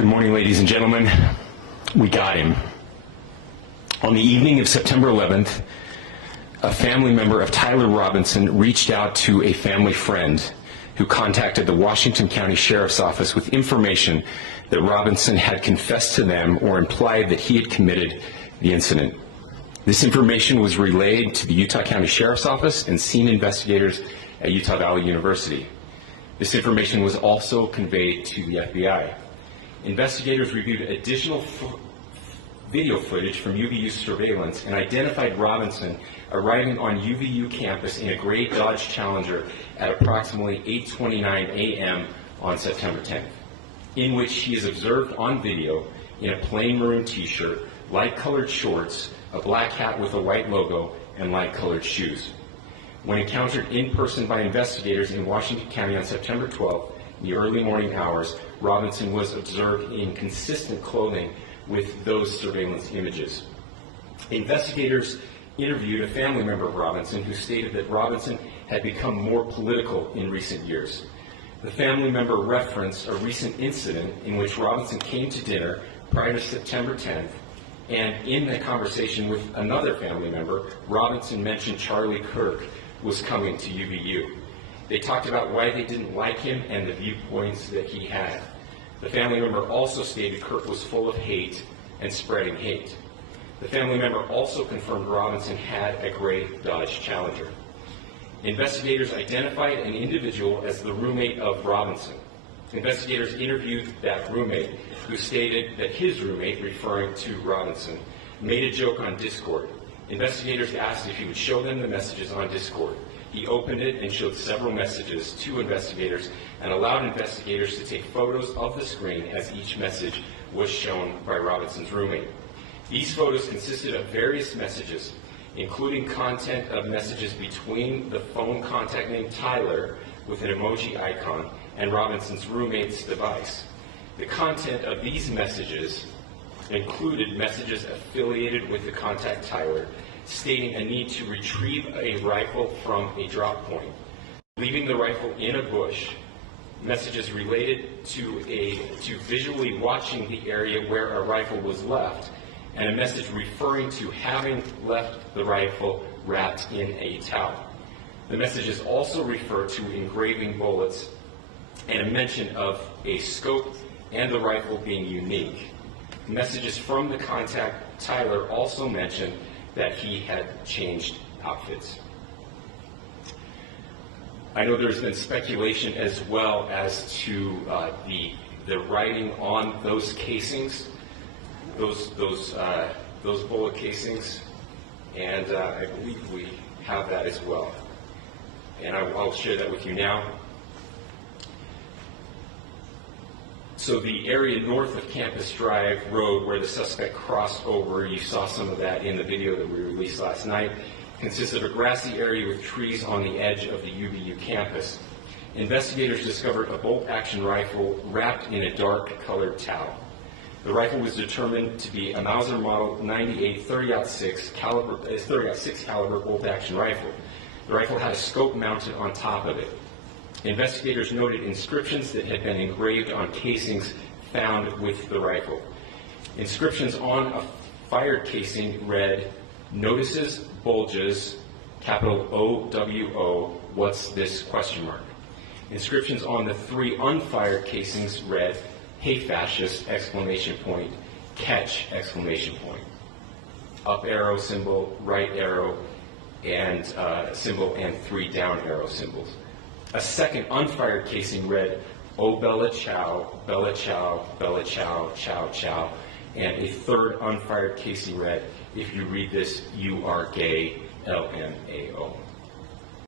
Good morning, ladies and gentlemen. We got him. On the evening of September 11th, a family member of Tyler Robinson reached out to a family friend who contacted the Washington County Sheriff's Office with information that Robinson had confessed to them or implied that he had committed the incident. This information was relayed to the Utah County Sheriff's Office and scene investigators at Utah Valley University. This information was also conveyed to the FBI. Investigators reviewed additional video footage from UVU surveillance and identified Robinson arriving on UVU campus in a gray Dodge Challenger at approximately 8:29 a.m. on September 10th, in which he is observed on video in a plain maroon t-shirt, light-colored shorts, a black hat with a white logo, and light-colored shoes. When encountered in person by investigators in Washington County on September 12th, in the early morning hours, Robinson was observed in consistent clothing with those surveillance images. Investigators interviewed a family member of Robinson who stated that Robinson had become more political in recent years. The family member referenced a recent incident in which Robinson came to dinner prior to September 10th, and in the conversation with another family member, Robinson mentioned Charlie Kirk was coming to UVU. They talked about why they didn't like him and the viewpoints that he had. The family member also stated Kirk was full of hate and spreading hate. The family member also confirmed Robinson had a gray Dodge Challenger. Investigators identified an individual as the roommate of Robinson. Investigators interviewed that roommate, who stated that his roommate, referring to Robinson, made a joke on Discord. Investigators asked if he would show them the messages on Discord. He opened it and showed several messages to investigators and allowed investigators to take photos of the screen as each message was shown by Robinson's roommate. These photos consisted of various messages, including content of messages between the phone contact named Tyler with an emoji icon and Robinson's roommate's device. The content of these messages included messages affiliated with the contact Tyler, stating a need to retrieve a rifle from a drop point, leaving the rifle in a bush, messages related to visually watching the area where a rifle was left, and a message referring to having left the rifle wrapped in a towel. The messages also refer to engraving bullets and a mention of a scope and the rifle being unique. Messages from the contact Tyler also mentioned that he had changed outfits. I know there's been speculation as well as to the writing on those casings, those bullet casings, and I believe we have that as well. And I'll share that with you now. So the area north of Campus Drive Road where the suspect crossed over, you saw some of that in the video that we released last night, consists of a grassy area with trees on the edge of the UVU campus. Investigators discovered a bolt-action rifle wrapped in a dark-colored towel. The rifle was determined to be a Mauser Model 98 30-06 caliber bolt-action rifle. The rifle had a scope mounted on top of it. Investigators noted inscriptions that had been engraved on casings found with the rifle. Inscriptions on a fired casing read, "Notices, bulges, capital OWO, what's this?" ? Inscriptions on the 3 unfired casings read, "Hey fascist!" ! Catch! ! Up arrow symbol, right arrow, and symbol, and 3 down arrow symbols. A second unfired casing read, "Oh Bella Chow, Bella Chow, Bella Chow, Chow Chow," and a third unfired casing read, "If you read this, you are gay, LMAO."